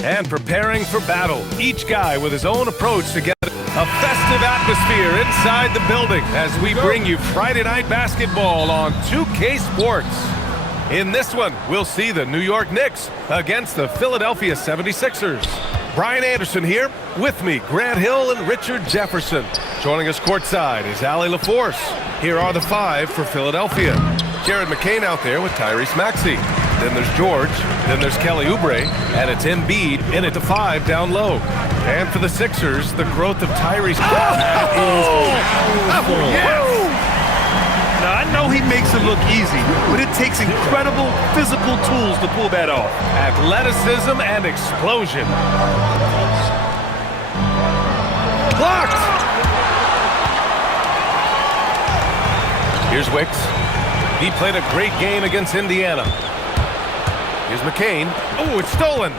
and preparing for battle. Each guy with his own approach to get a festive atmosphere inside the building as we bring you Friday Night Basketball on 2K Sports. In this one, we'll see the New York Knicks against the Philadelphia 76ers. Brian Anderson here. With me, Grant Hill and Richard Jefferson. Joining us courtside is Allie LaForce. Here are the five for Philadelphia. Jared McCain out there with Tyrese Maxey. Then there's George. Then there's Kelly Oubre. And it's Embiid in at the five down low. And for the Sixers, the growth of Tyrese. Now, I know he makes it look easy, but it takes incredible physical tools to pull that off. Athleticism and explosion. Blocked! Here's Wicks. He played a great game against Indiana. Here's McCain. Oh, it's stolen.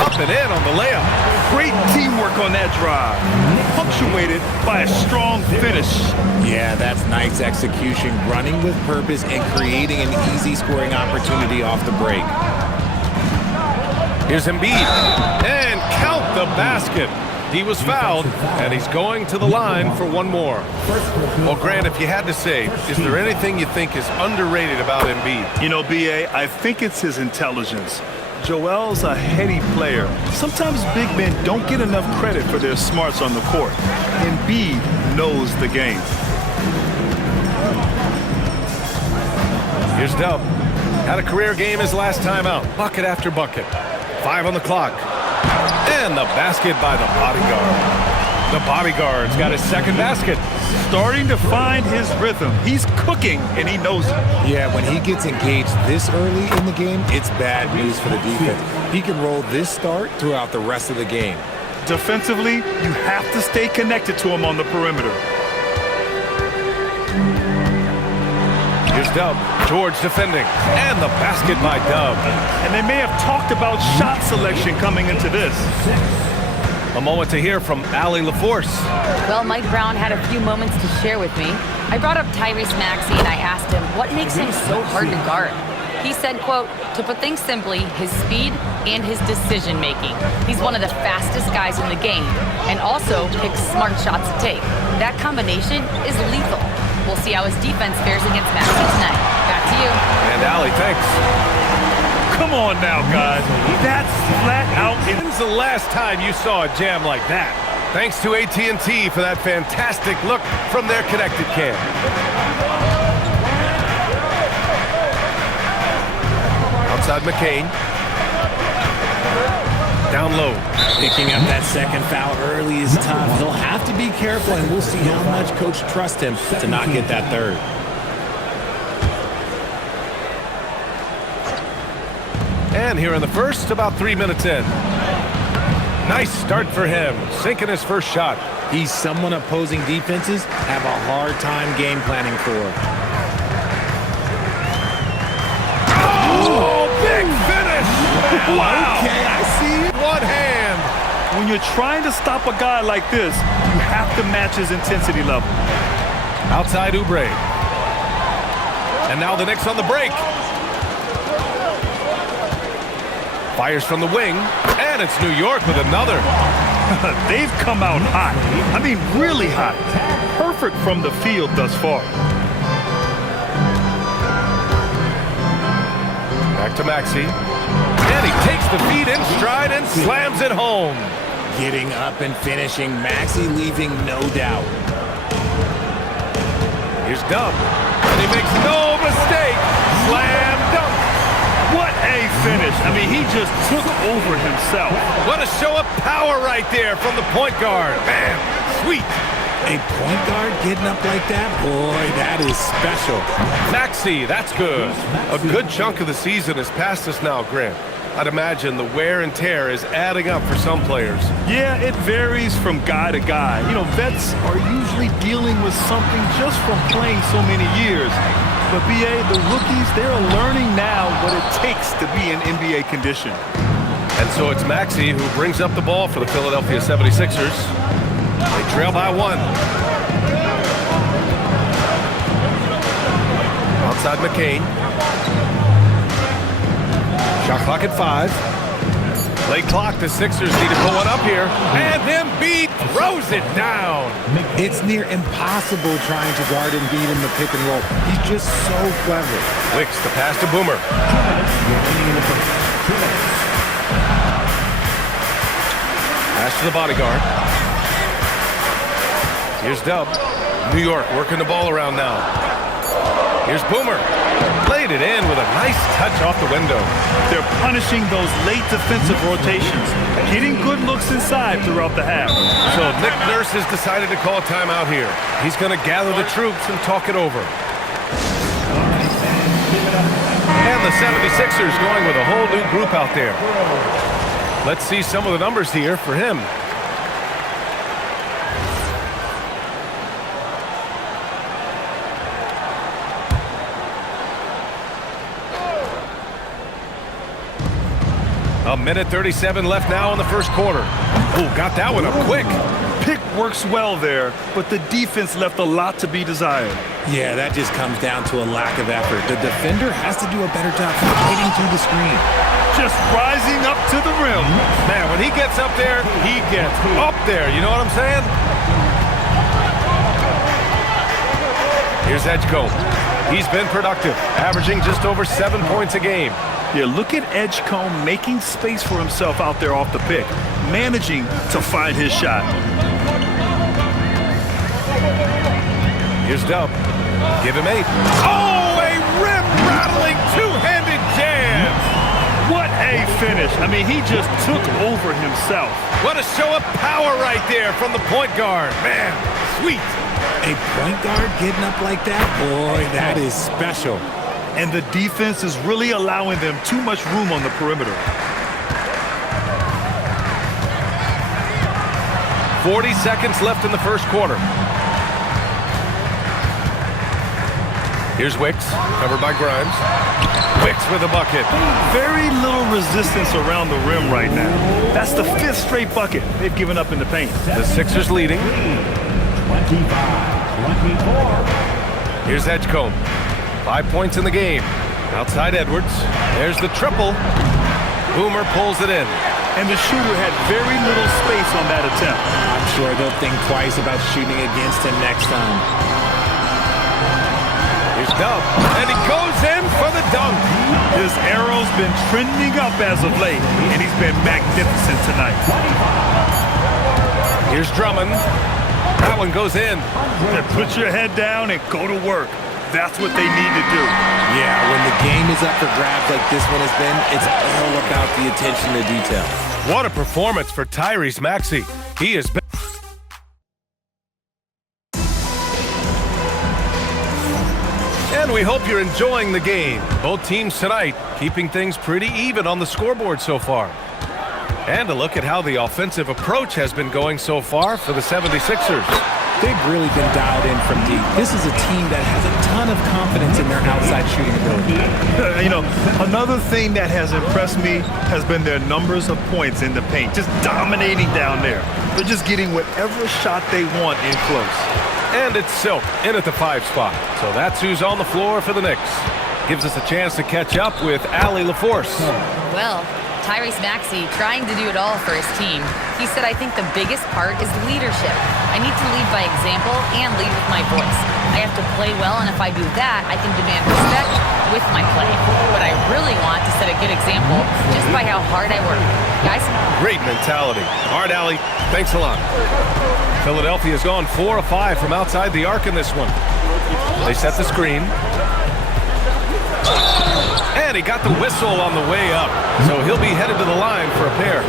Up and in on the layup. Great teamwork on that drive, punctuated by a strong finish. Yeah, that's nice execution, running with purpose and creating an easy scoring opportunity off the break. Here's Embiid. And count the basket. He was fouled, and he's going to the line for one more. Well, Grant, if you had to say, is there anything you think is underrated about Embiid? You know, B.A., I think it's his intelligence. Joel's a heady player. Sometimes big men don't get enough credit for their smarts on the court. Embiid knows the game. Here's Dub. Had a career game his last time out. Bucket after bucket. 5 on the clock. And the basket by the bodyguard. The bodyguard's got his second basket. Starting to find his rhythm. He's cooking, and he knows it. Yeah, when he gets engaged this early in the game, it's bad news for the defense. He can roll this start throughout the rest of the game. Defensively, you have to stay connected to him on the perimeter. Here's Dub. George defending. And the basket by Dub. And they may have talked about shot selection coming into this. A moment to hear from Allie LaForce. Well, Mike Brown had a few moments to share with me. I brought up Tyrese Maxey and I asked him what makes him so hard to guard. He said, quote, to put things simply, his speed and his decision making. He's one of the fastest guys in the game and also picks smart shots to take. That combination is lethal. We'll see how his defense fares against Maxey tonight. Back to you. And Allie, thanks. Come on now, guys. That's flat out. When's the last time you saw a jam like that? Thanks to AT&T for that fantastic look from their connected cam. Outside McCain. Down low. Picking up that second foul early is tough. He'll have to be careful, and we'll see how much coach trusts him to not get that third. And here in the first, about 3 minutes in. Nice start for him, sinking his first shot. He's someone opposing defenses have a hard time game planning for. Oh, big finish! Wow! Okay, I see it. One hand. When you're trying to stop a guy like this, you have to match his intensity level. Outside Oubre. And now the Knicks on the break. Fires from the wing, and it's New York with another. They've come out hot. I mean, really hot. Perfect from the field thus far. Back to Maxey. And he takes the feed in stride and slams it home. Getting up and finishing, Maxey leaving no doubt. Here's Dub. And he makes no mistake. Slam dunk. What a finish. I mean, he just took over himself. What a show of power right there from the point guard. Bam. Sweet. A point guard getting up like that? Boy, that is special. Maxey, that's good. A good chunk of the season has passed us now, Grant. I'd imagine the wear and tear is adding up for some players. Yeah, it varies from guy to guy. You know, vets are usually dealing with something just from playing so many years. But, B.A., the rookies, they're learning now what it takes to be in NBA condition. And so it's Maxey who brings up the ball for the Philadelphia 76ers. They trail by one. Outside McCain. Shot clock at 5. Late clock, the Sixers need to pull one up here. And Embiid throws it down. It's near impossible trying to guard Embiid in the pick and roll. He's just so clever. Wicks the pass to Boomer. Pass to the bodyguard. Here's Dub. New York working the ball around now. Here's Boomer. Played it in with a nice touch off the window. They're punishing those late defensive rotations, getting good looks inside throughout the half. So Nick Nurse has decided to call a timeout here. He's going to gather the troops and talk it over. And the 76ers going with a whole new group out there. Let's see some of the numbers here for him. A minute 37 left now in the first quarter. Ooh, got that one up quick. Pick works well there, but the defense left a lot to be desired. Yeah, that just comes down to a lack of effort. The defender has to do a better job hitting through the screen. Just rising up to the rim. Man, when he gets up there, he gets up there. You know what I'm saying? Here's Edgecombe. He's been productive, averaging just over 7 points a game. Yeah, look at Edgecombe making space for himself out there off the pick, managing to find his shot. Here's Dub. Give him 8. Oh, a rim-rattling two-handed jam! What a finish. I mean, he just took over himself. What a show of power right there from the point guard. Man, sweet. A point guard getting up like that? Boy, that is special. And the defense is really allowing them too much room on the perimeter. 40 seconds left in the first quarter. Here's Wicks, covered by Grimes. Wicks with a bucket. Very little resistance around the rim right now. That's the 5th straight bucket they've given up in the paint. The Sixers leading. 25-24. Here's Edgecombe. 5 points in the game. Outside Edwards. There's the triple. Boomer pulls it in. And the shooter had very little space on that attempt. I'm sure they'll think twice about shooting against him next time. Here's Dub. And he goes in for the dunk. His arrow's been trending up as of late, and he's been magnificent tonight. Here's Drummond. That one goes in. And put your head down and go to work. That's what they need to do. Yeah, when the game is up for grabs like this one has been, it's all about the attention to detail. What a performance for Tyrese Maxey. He has been... And we hope you're enjoying the game. Both teams tonight keeping things pretty even on the scoreboard so far. And a look at how the offensive approach has been going so far for the 76ers. They've really been dialed in from deep. This is a team that has a ton of confidence in their outside shooting ability. You know, another thing that has impressed me has been their numbers of points in the paint, just dominating down there. They're just getting whatever shot they want in close. And it's Silk in at the 5 spot. So that's who's on the floor for the Knicks. Gives us a chance to catch up with Allie LaForce. Well, Tyrese Maxey trying to do it all for his team. He said, I think the biggest part is leadership. I need to lead by example and lead with my voice. I have to play well, and if I do that, I can demand respect with my play. But I really want to set a good example just by how hard I work. Guys? Great mentality. All right, Allie, thanks a lot. Philadelphia's gone 4 of 5 from outside the arc in this one. They set the screen. And he got the whistle on the way up, so he'll be headed to the line for a pair.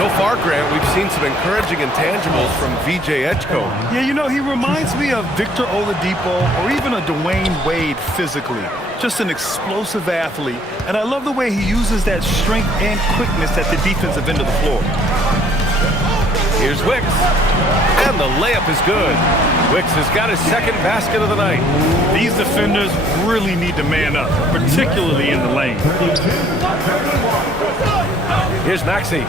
So far, Grant, we've seen some encouraging intangibles from VJ Edgecombe. Yeah, you know, he reminds me of Victor Oladipo or even a Dwayne Wade physically. Just an explosive athlete, and I love the way he uses that strength and quickness at the defensive end of the floor. Here's Wicks, and the layup is good. Wicks has got his second basket of the night. These defenders really need to man up, particularly in the lane. Here's Maxey.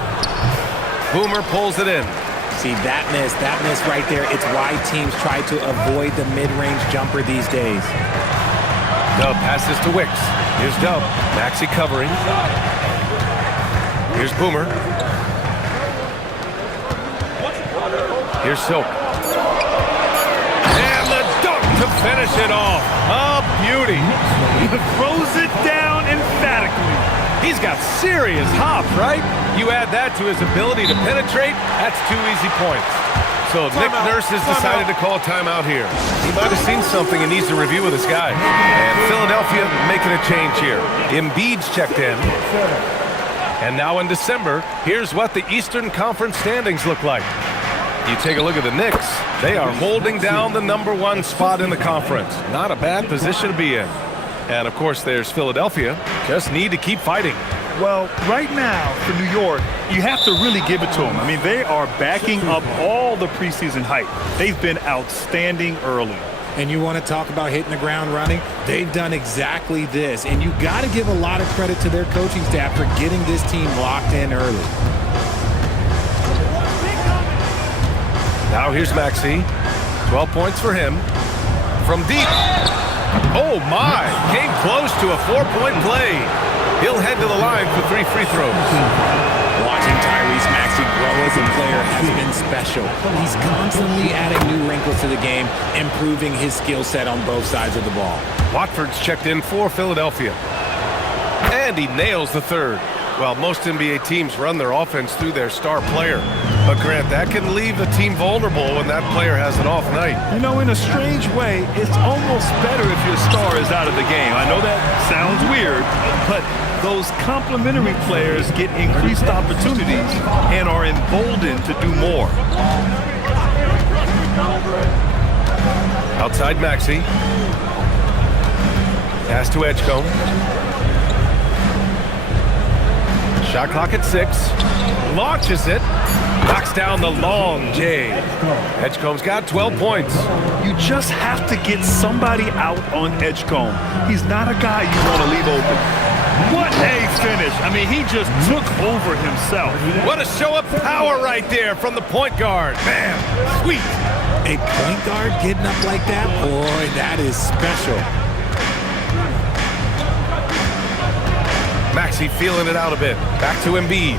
Boomer pulls it in. See, that miss right there, it's why teams try to avoid the mid-range jumper these days. The passes to Wicks. Here's Dub. Maxey covering. Here's Boomer. Here's Silk. And the dunk to finish it off. A beauty. Throws it down emphatically. He's got serious hop, right? You add that to his ability to penetrate, that's 2 easy points. So Nick Nurse has decided to call a timeout here. He might have seen something and needs to review with his guy. And Philadelphia making a change here. Embiid's checked in. And now in December, here's what the Eastern Conference standings look like. You take a look at the Knicks. They are holding down the #1 spot in the conference. Not a bad position to be in. And of course, there's Philadelphia. Just need to keep fighting. Well, right now for New York, you have to really give it to them. I mean, they are backing up all the preseason hype. They've been outstanding early. And you want to talk about hitting the ground running? They've done exactly this. And you got to give a lot of credit to their coaching staff for getting this team locked in early. Now here's Maxey. 12 points for him. From deep. Oh, my. Came close to a 4-point play. He'll head to the line for 3 free throws. Watching Tyrese Maxey grow as a player has been special. He's constantly adding new wrinkles to the game, improving his skill set on both sides of the ball. Watford's checked in for Philadelphia. And he nails the third. Well, most NBA teams run their offense through their star player. But, Grant, that can leave the team vulnerable when that player has an off night. You know, in a strange way, it's almost better if your star is out of the game. I know that sounds weird, but those complementary players get increased opportunities and are emboldened to do more. Outside Maxey. Pass to Edgecombe. Shot clock at 6. Launches it. Knocks down the long J. Edgecombe's got 12 points. You just have to get somebody out on Edgecombe. He's not a guy you want to leave open. What a finish. I mean, he just took over himself. What a show of power right there from the point guard. Man, sweet. A point guard getting up like that? Boy, that is special. Maxey feeling it out a bit. Back to Embiid.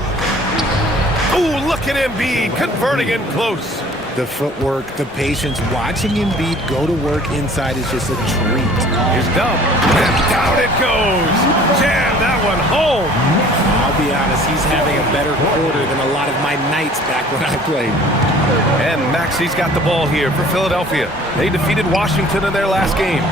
Ooh, look at Embiid converting in close. The footwork, the patience, watching Embiid go to work inside is just a treat. Here's Dub. And down it goes. Jam that one home. I'll be honest, he's having a better quarter than a lot of my nights back when I played. And Maxey's got the ball here for Philadelphia. They defeated Washington in their last game.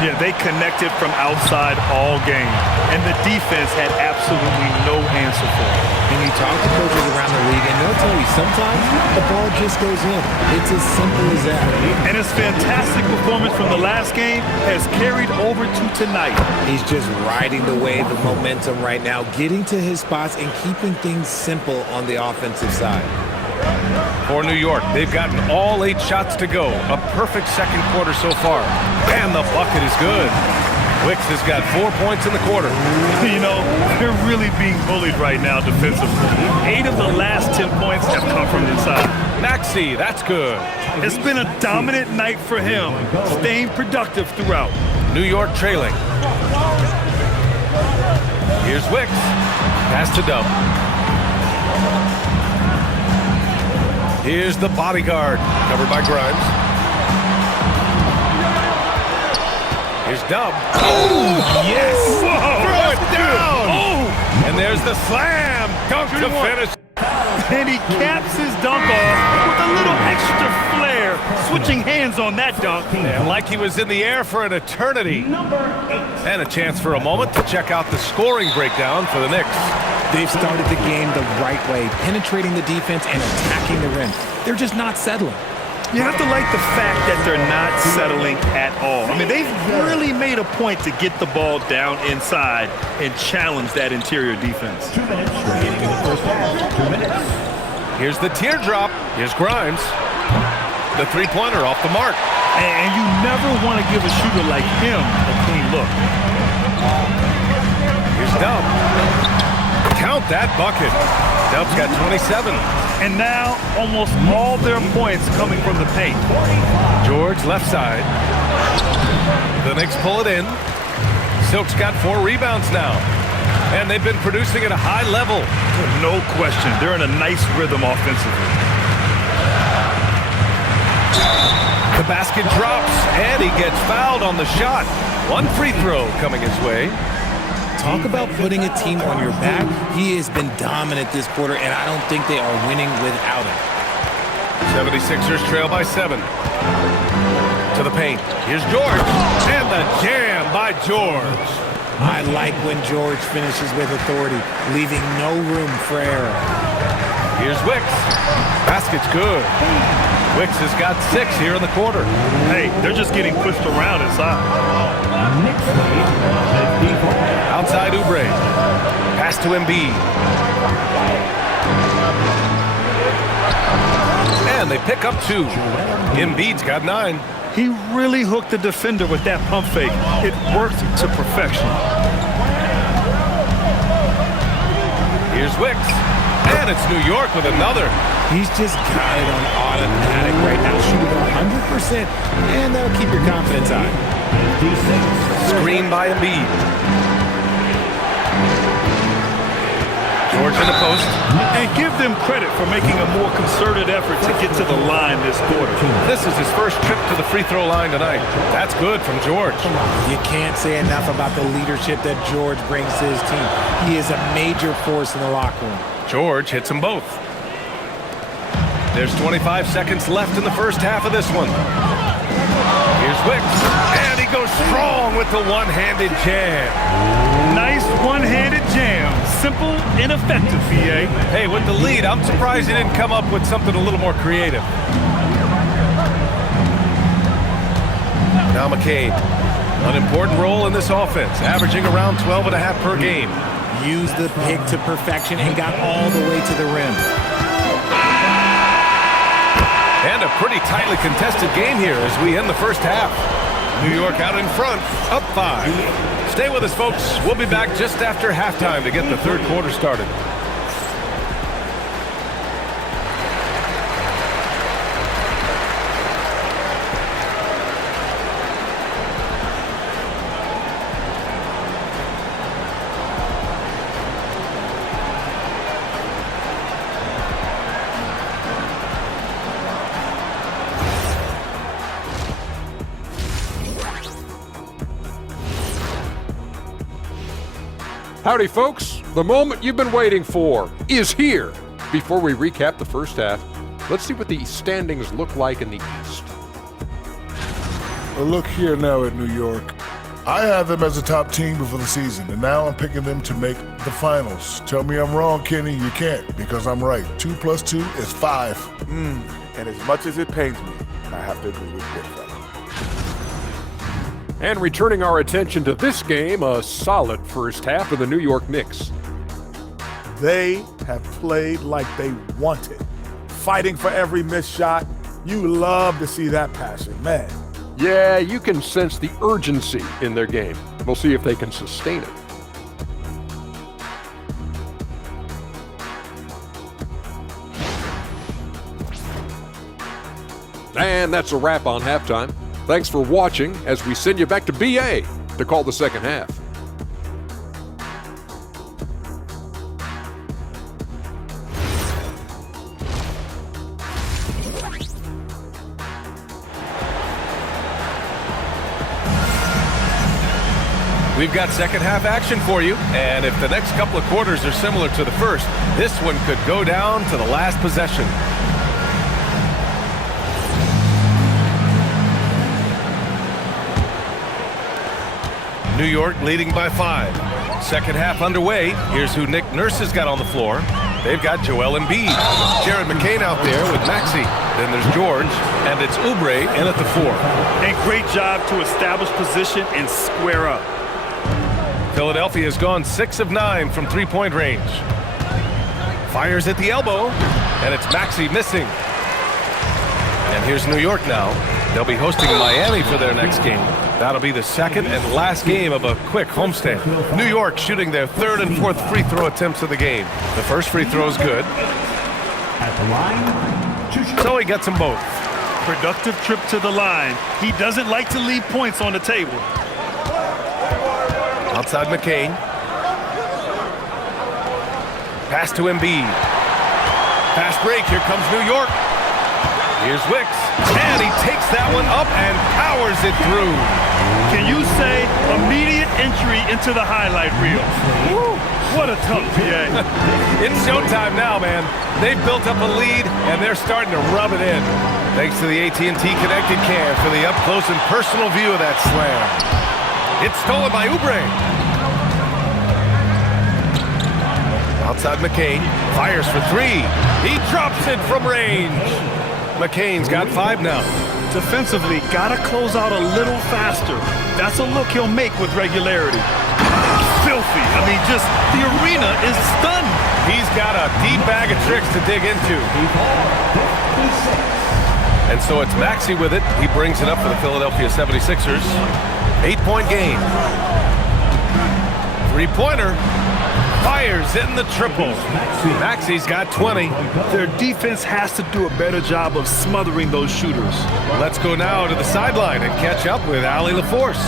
Yeah, they connected from outside all game. And the defense had absolutely no answer for it. And you talk to coaches around the league, and they'll tell you sometimes the ball just goes in. It's as simple as that. And his fantastic performance from the last game has carried over to tonight. He's just riding the wave of momentum right now, getting to his spots and keeping things simple on the offensive side. For New York, they've gotten all 8 shots to go. A perfect second quarter so far. And the bucket is good. Wicks has got 4 points in the quarter. You know, they're really being bullied right now defensively. 8 of the last 10 points have come from inside. Maxey, that's good. It's been a dominant night for him, staying productive throughout. New York trailing. Here's Wicks. Pass to Dub. Here's the bodyguard, covered by Grimes. Here's Dub. Oh, yes! Whoa, Throw it down! Oh! And there's the slam! Dunk to finish. And he caps his dunk off with a little extra flair, switching hands on that dunk. Yeah, like he was in the air for an eternity. And a chance for a moment to check out the scoring breakdown for the Knicks. They've started the game the right way, penetrating the defense and attacking the rim. They're just not settling. You have to like the fact that they're not settling at all. I mean, they've really made a point to get the ball down inside and challenge that interior defense. 2 minutes remaining in the first half. 2 minutes. Here's the teardrop. Here's Grimes. The three-pointer off the mark. And you never want to give a shooter like him a clean look. Here's Dub. Count that bucket. Dub's got 27. And now almost all their points coming from the paint. George left side. The Knicks pull it in. Silk's got 4 rebounds now. And they've been producing at a high level. No question. They're in a nice rhythm offensively. The basket drops, and he gets fouled on the shot. 1 free throw coming his way. Talk about putting a team on your back. He has been dominant this quarter, and I don't think they are winning without him. 76ers trail by 7. To the paint. Here's George. And the jam by George. I like when George finishes with authority, leaving no room for error. Here's Wicks. Basket's good. Wicks has got 6 here in the quarter. Hey, they're just getting pushed around inside. Outside Oubre. Pass to Embiid. And they pick up 2. Embiid's got 9. He really hooked the defender with that pump fake. It worked to perfection. Here's Wicks. And it's New York with another. He's just got it on automatic right now, shooting 100%, and that'll keep your confidence high. Screen by Embiid. George in the post. And give them credit for making a more concerted effort to get to the line this quarter. This is his first trip to the free throw line tonight. That's good from George. You can't say enough about the leadership that George brings to his team. He is a major force in the locker room. George hits them both. There's 25 seconds left in the first half of this one. Here's Wicks. And he goes strong with the one-handed jam. Nice one-handed jam. Simple and effective, VA. Hey, with the lead, I'm surprised he didn't come up with something a little more creative. Now McCabe. An important role in this offense, averaging around 12.5 per game. Used the pick to perfection and got all the way to the rim. And a pretty tightly contested game here as we end the first half. New York out in front, up 5. Stay with us, folks. We'll be back just after halftime to get the third quarter started. Howdy, folks. The moment you've been waiting for is here. Before we recap the first half, let's see what the standings look like in the East. Well, look here now at New York. I had them as a top team before the season, and now I'm picking them to make the finals. Tell me I'm wrong, Kenny. You can't, because I'm right. 2 + 2 is 5. And as much as it pains me, I have to agree with Goodfellas. And returning our attention to this game, a solid first half of the New York Knicks. They have played like they wanted, fighting for every missed shot. You love to see that passion, man. Yeah, you can sense the urgency in their game. We'll see if they can sustain it. And that's a wrap on halftime. Thanks for watching as we send you back to BA to call the second half. We've got second half action for you, and if the next couple of quarters are similar to the first, this one could go down to the last possession. New York leading by 5. Second half underway. Here's who Nick Nurse has got on the floor. They've got Joel Embiid. Jared McCain out there with Maxey. Then there's George, and it's Oubre in at the 4. And great job to establish position and square up. Philadelphia has gone 6 of 9 from three-point range. Fires at the elbow, and it's Maxey missing. And here's New York now. They'll be hosting Miami for their next game. That'll be the second and last game of a quick homestand. New York shooting their third and fourth free throw attempts of the game. The first free throw is good. At the line, So he gets them both. Productive trip to the line. He doesn't like to leave points on the table. Outside McCain. Pass to Embiid. Fast break. Here comes New York. Here's Wicks. And he takes that one up and powers it through. Can you say immediate entry into the highlight reel? Woo, what a tough PA. It's showtime now, man. They've built up a lead, and they're starting to rub it in. Thanks to the AT&T Connected Cam for the up-close and personal view of that slam. It's stolen by Oubre. Outside McCain. Fires for three. He drops it from range. McCain's got 5 now. Defensively, gotta close out a little faster. That's a look he'll make with regularity. Filthy. I mean, just the arena is stunned. He's got a deep bag of tricks to dig into. And so it's Maxey with it. He brings it up for the Philadelphia 76ers. 8-point game. 3-pointer. Fires in the triple. Maxey's got 20. Their defense has to do a better job of smothering those shooters. Let's go now to the sideline and catch up with Allie LaForce.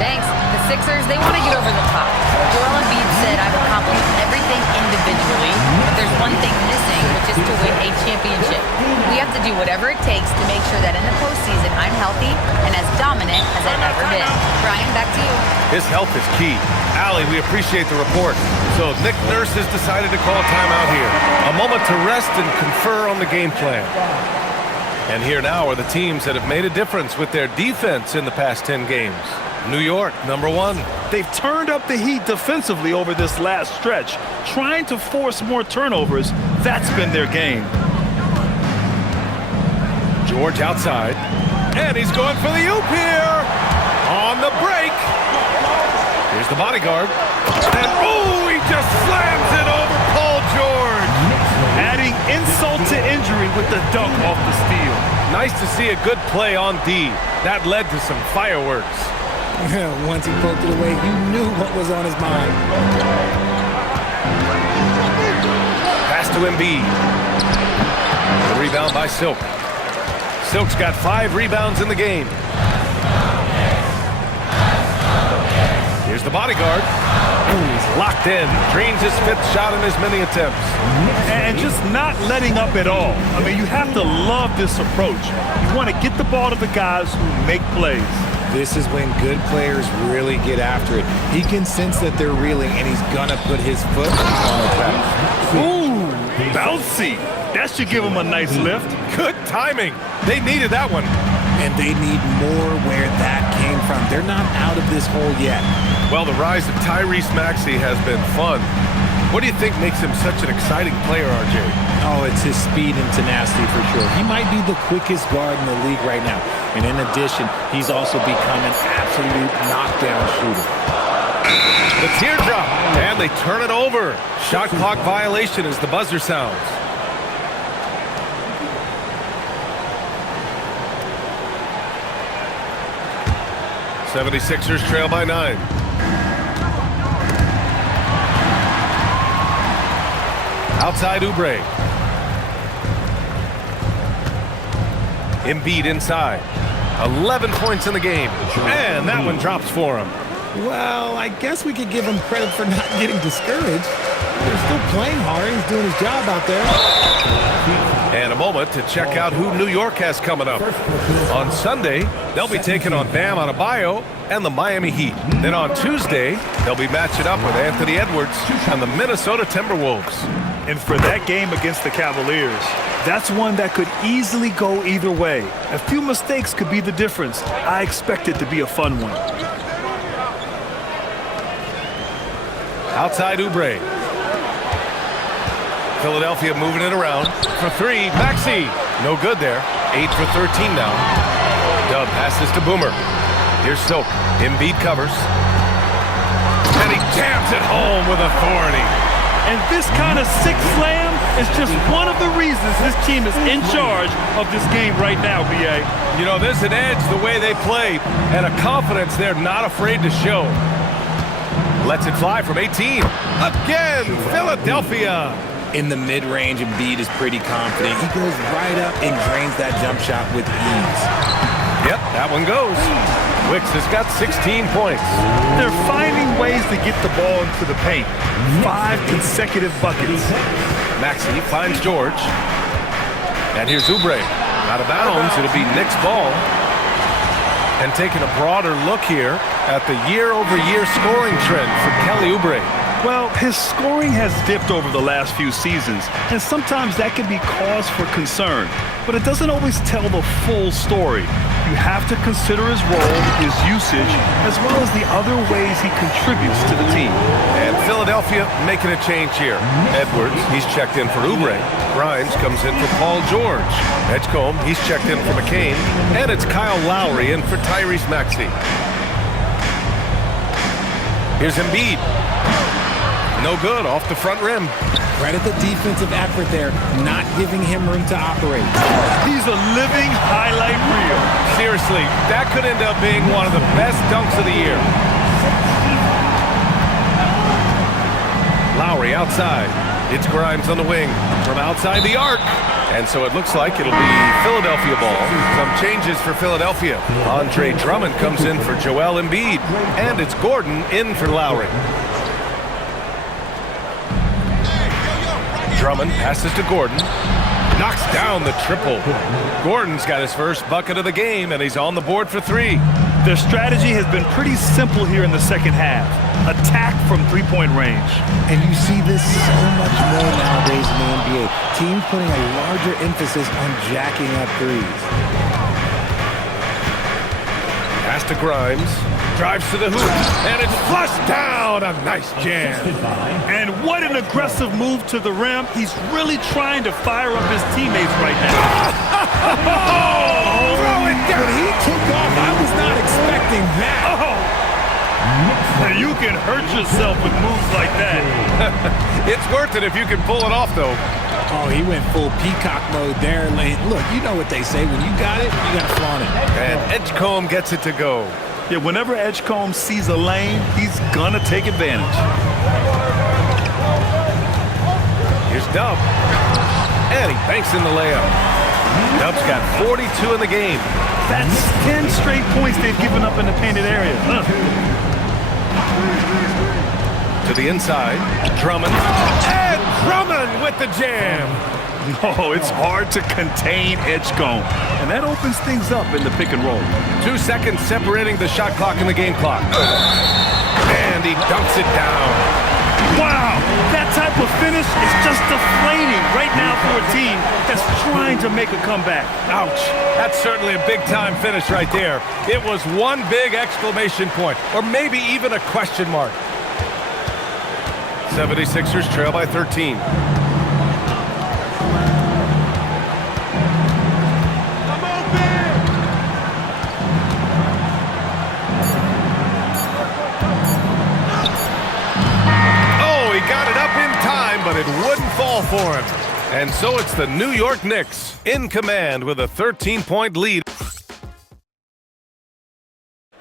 Thanks. The Sixers, they want to get over the top. Joel Embiid said, I've accomplished everything individually, but there's one thing missing, which is to win a championship. We have to do whatever it takes to make sure that in the postseason I'm healthy and as dominant as I've ever been. Brian, back to you. His health is key. Allie, we appreciate the report. So Nick Nurse has decided to call timeout here. A moment to rest and confer on the game plan. And here now are the teams that have made a difference with their defense in the past 10 games. New York, number 1. They've turned up the heat defensively over this last stretch, trying to force more turnovers. That's been their game. George outside. And he's going for the oop here. On the break. Here's the bodyguard. And oh, he just slams it over Paul George. Adding insult to injury with the dunk off the steal. Nice to see a good play on D. That led to some fireworks. Once he poked it away, you knew what was on his mind. Pass to Embiid. The rebound by Silk. Silk's got 5 rebounds in the game. Here's the bodyguard. He's locked in. Drains his 5th shot in as many attempts. And just not letting up at all. I mean, you have to love this approach. You want to get the ball to the guys who make plays. This is when good players really get after it. He can sense that they're reeling, and he's gonna put his foot on the pedal. Ooh, bouncy. That should give him a nice lift. Good timing. They needed that one. And they need more where that came from. They're not out of this hole yet. Well, the rise of Tyrese Maxey has been fun. What do you think makes him such an exciting player, RJ? Oh, it's his speed and tenacity for sure. He might be the quickest guard in the league right now. And in addition, he's also become an absolute knockdown shooter. The teardrop, and they turn it over. Shot clock violation as the buzzer sounds. '76ers trail by 9. Outside Oubre. Embiid inside. 11 points in the game. And that one drops for him. Well, I guess we could give him credit for not getting discouraged. They're still playing hard. He's doing his job out there. And a moment to check out who New York has coming up. On Sunday, they'll be taking on Bam Adebayo and the Miami Heat. Then on Tuesday, they'll be matching up with Anthony Edwards and the Minnesota Timberwolves. And for that game against the Cavaliers, that's one that could easily go either way. A few mistakes could be the difference. I expect it to be a fun one. Outside Oubre. Philadelphia moving it around. For 3, Maxey. No good there. 8 for 13 now. Dub passes to Boomer. Here's Soap. Embiid covers. And he jams it home with authority. And this kind of sick slam is just one of the reasons this team is in charge of this game right now, B.A. You know, there's an edge the way they play and a confidence they're not afraid to show. Lets it fly from 18. Again, Philadelphia. In the mid-range, Embiid is pretty confident. He goes right up and drains that jump shot with ease. Yep, Yep, that one goes. Wicks has got 16 points. They're finding ways to get the ball into the paint. 5 consecutive buckets. Maxey finds George. And here's Oubre. Out of bounds, it'll be Knicks ball. And taking a broader look here at the year-over-year scoring trend for Kelly Oubre. Well, his scoring has dipped over the last few seasons, and sometimes that can be cause for concern. But it doesn't always tell the full story. You have to consider his role, his usage, as well as the other ways he contributes to the team. And Philadelphia making a change here. Edwards, he's checked in for Oubre. Grimes comes in for Paul George. Edgecombe, he's checked in for McCain. And it's Kyle Lowry in for Tyrese Maxey. Here's Embiid. No good, off the front rim. Credit the defensive effort there, not giving him room to operate. He's a living highlight reel. Seriously, that could end up being one of the best dunks of the year. Lowry outside. It's Grimes on the wing from outside the arc. And so it looks like it'll be Philadelphia ball. Some changes for Philadelphia. Andre Drummond comes in for Joel Embiid. And it's Gordon in for Lowry. Drummond passes to Gordon. Knocks down the triple. Gordon's got his first bucket of the game, and he's on the board for 3. Their strategy has been pretty simple here in the second half. Attack from three-point range. And you see this so much more nowadays in the NBA. Teams putting a larger emphasis on jacking up threes. Pass to Grimes. Drives to the hoop, and it's flushed down. A nice jam. And what an aggressive move to the rim. He's really trying to fire up his teammates right now. Throw it down. When he took off, I was not expecting that. And you can hurt yourself with moves like that. It's worth it if you can pull it off, though. Oh, he went full peacock mode there. Look, you know what they say. When you got it, you got to flaunt it. And Edgecombe gets it to go. Yeah, whenever Edgecombe sees a lane, he's gonna take advantage. Here's Dub. And he banks in the layup. Dub's got 42 in the game. That's 10 straight points they've given up in the painted area. To the inside, Drummond. And Drummond with the jam. Oh, it's hard to contain Edgecombe. And that opens things up in the pick and roll. 2 seconds separating the shot clock and the game clock. And he dunks it down. Wow, that type of finish is just deflating right now for a team that's trying to make a comeback. Ouch. That's certainly a big-time finish right there. It was one big exclamation point, or maybe even a question mark. 76ers trail by 13. But it wouldn't fall for him. And so it's the New York Knicks in command with a 13-point lead.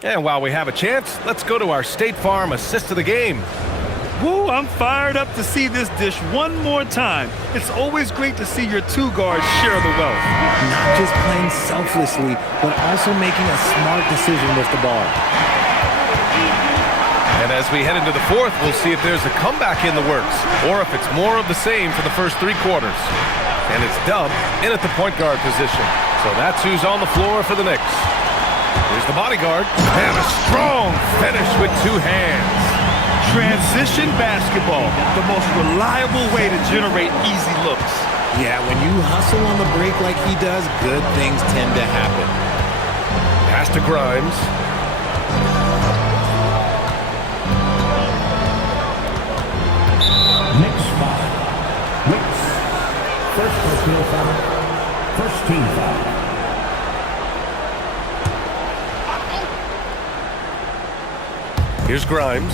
And while we have a chance, let's go to our State Farm assist of the game. Woo, I'm fired up to see this dish one more time. It's always great to see your two guards share the wealth. Not just playing selflessly, but also making a smart decision with the ball. And as we head into the fourth, we'll see if there's a comeback in the works or if it's more of the same for the first 3 quarters. And it's Dub in at the point guard position. So that's who's on the floor for the Knicks. Here's the bodyguard. And a strong finish with 2 hands. Transition basketball, the most reliable way to generate easy looks. Yeah, when you hustle on the break like he does, good things tend to happen. Pass to Grimes. Knicks foul. Wicks. First personal foul. First team foul. Here's Grimes.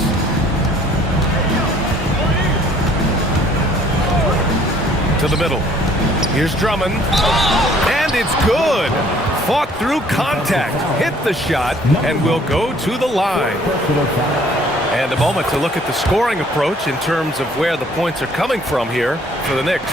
To the middle. Here's Drummond. And it's good. Fought through contact. Hit the shot and will go to the line. And a moment to look at the scoring approach in terms of where the points are coming from here for the Knicks.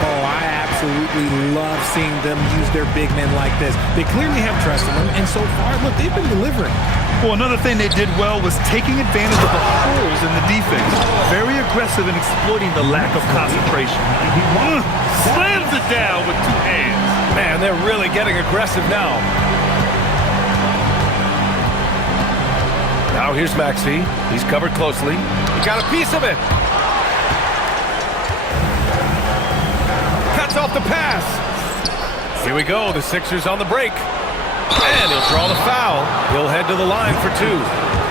Oh, I absolutely love seeing them use their big men like this. They clearly have trust in them, and so far, look, they've been delivering. Well, another thing they did well was taking advantage of the holes in the defense. Very aggressive in exploiting the lack of concentration. Slams it down with two hands. Man, they're really getting aggressive now. Now here's Maxey. He's covered closely. He got a piece of it. Cuts off the pass. Here we go. The Sixers on the break. And he'll draw the foul. He'll head to the line for two.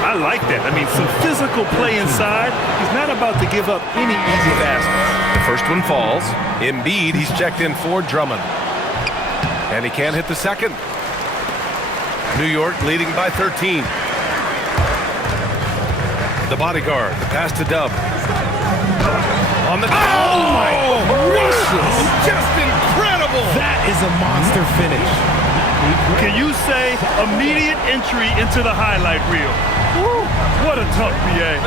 I like that. I mean, some physical play inside. He's not about to give up any easy baskets. The first one falls. Embiid, he's checked in for Drummond. And he can't hit the second. New York leading by 13. The bodyguard, the pass to Dub. On the... Oh, my gracious! Just incredible! That is a monster finish. Can you say immediate entry into the highlight reel? Woo, what a dunk, BA.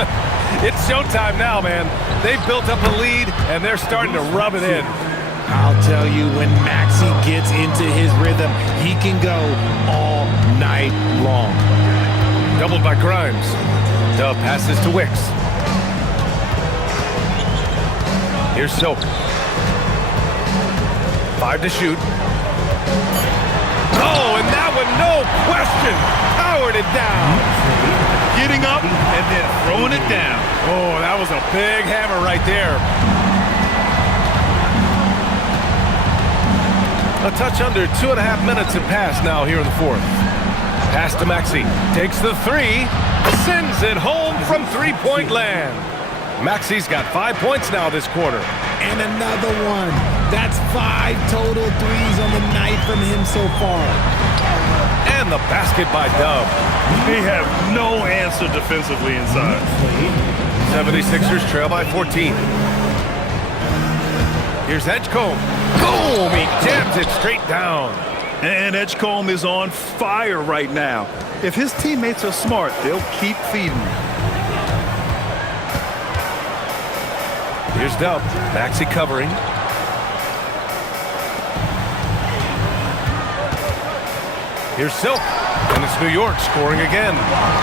It's showtime now, man. They've built up a lead, and they're starting to rub it in. I'll tell you, when Maxey gets into his rhythm, he can go all night long. Doubled by Grimes. Dub passes to Wicks. Here's Soap. 5 to shoot. Oh, and that one, no question, powered it down. Getting up and then throwing it down. Oh, that was a big hammer right there. A touch under 2.5 minutes have passed now here in the fourth. Pass to Maxey. Takes the three. Sends it home from three-point land. Maxey's got 5 points now this quarter. And another one. That's 5 total threes on the night from him so far. And the basket by Dub. They have no answer defensively inside. 76ers trail by 14. Here's Edgecombe. Boom! He jams it straight down. And Edgecombe is on fire right now. If his teammates are smart, they'll keep feeding him. Here's Dub. Maxey covering. Here's Silk. And it's New York scoring again.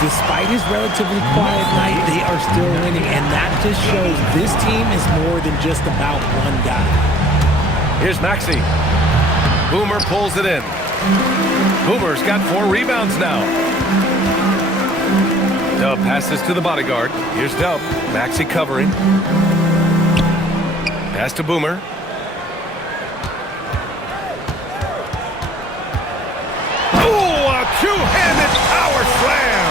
Despite his relatively quiet night, they are still winning, and that just shows this team is more than just about one guy. Here's Maxey. Boomer pulls it in. Boomer's got 4 rebounds now. Dub passes to the bodyguard. Here's Dub. Maxey covering. Pass to Boomer. Oh, a two-handed power slam.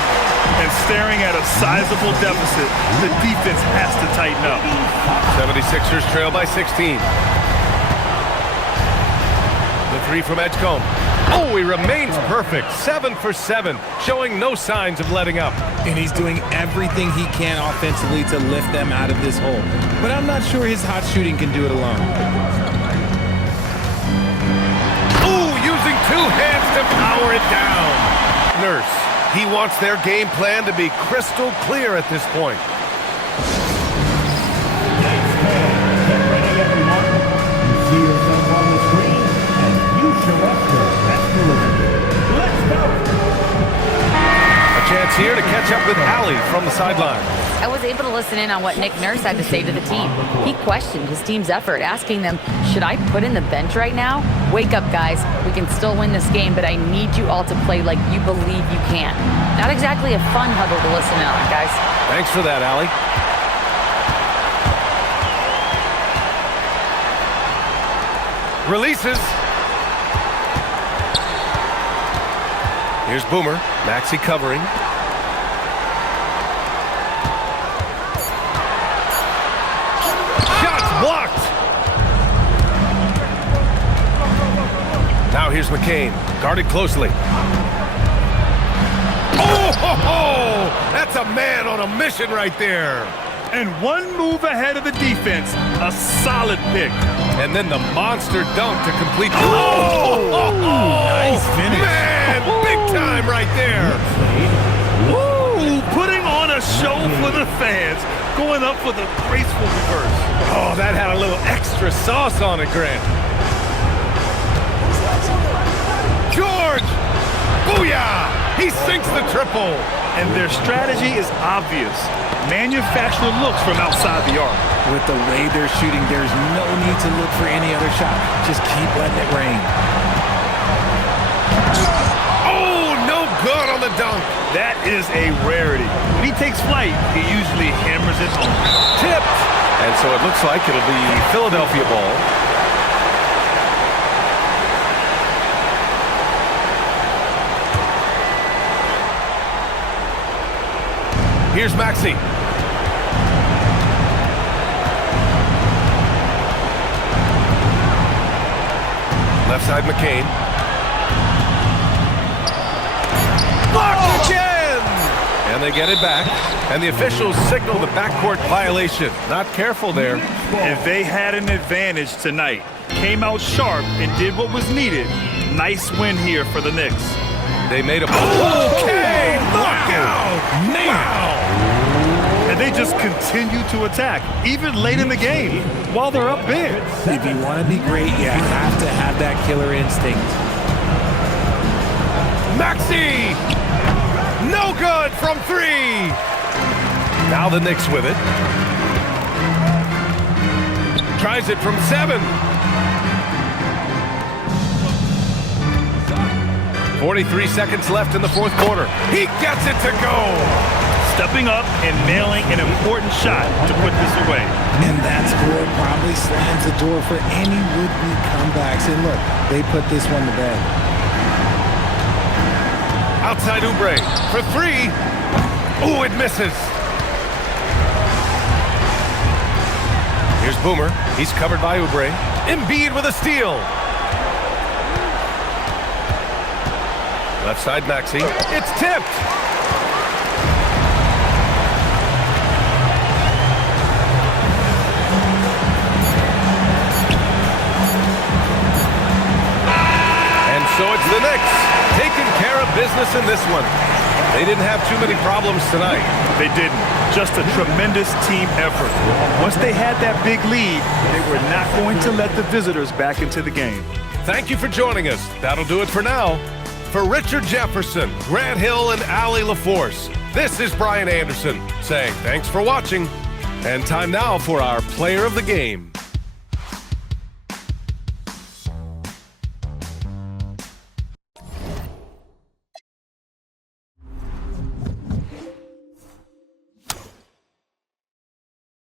And staring at a sizable deficit, the defense has to tighten up. 76ers trail by 16. The three from Edgecombe. Oh, he remains perfect. 7 for 7, showing no signs of letting up. And he's doing everything he can offensively to lift them out of this hole. But I'm not sure his hot shooting can do it alone. Ooh, using 2 hands to power it down. Nurse, he wants their game plan to be crystal clear at this point. Get ready, everyone. You see yourself on the screen, and you show up your best delivery. Let's go. A chance here to catch up with Allie from the sideline. I was able to listen in on what Nick Nurse had to say to the team. He questioned his team's effort, asking them, should I put in the bench right now? Wake up, guys. We can still win this game, but I need you all to play like you believe you can. Not exactly a fun huddle to listen in on, guys. Thanks for that, Allie. Releases. Here's Boomer. Maxey covering. Shots blocked. Now here's McCain. Guarded closely. Oh, ho, ho! That's a man on a mission right there. And one move ahead of the defense. A solid pick. And then the monster dunk to complete the... Oh! Nice finish. Man, big time right there. Woo! Putting on a show for the fans. going up for the graceful reverse. Oh, that had a little extra sauce on it, Grant. George! Booyah! He sinks the triple. And their strategy is obvious. Manufacture looks from outside the arc. With the way they're shooting, there's no need to look for any other shot. Just keep letting it rain. Oh, no good on the dunk. That is a rarity. When he takes flight, he usually hammers it home. Tipped. And so it looks like it'll be Philadelphia ball. Here's Maxey. Left side, McCain. Blocked again! And they get it back. And the officials signal the backcourt violation. Not careful there. If they had an advantage tonight, came out sharp and did what was needed, nice win here for the Knicks. They made a... Okay! Knockout! Wow! And they just continue to attack, even late in the game, while they're up big. If you want to be great, you have to have that killer instinct. Maxey! No good from 3! Now the Knicks with it. Tries it from 7. 43 seconds left in the fourth quarter. He gets it to go! Stepping up and nailing an important shot to put this away. And that score probably slams the door for any would-be comebacks. And look, they put this one to bed. Outside Oubre for 3. Oh, it misses. Here's Boomer. He's covered by Oubre. Embiid with a steal. Left side Maxey. It's tipped. And so it's the Knicks taking care of business in this one. They didn't have too many problems tonight. They didn't. Just a tremendous team effort. Once they had that big lead, they were not going to let the visitors back into the game. Thank you for joining us. That'll do it for now. For Richard Jefferson, Grant Hill, and Allie LaForce, this is Brian Anderson saying thanks for watching. And time now for our player of the game.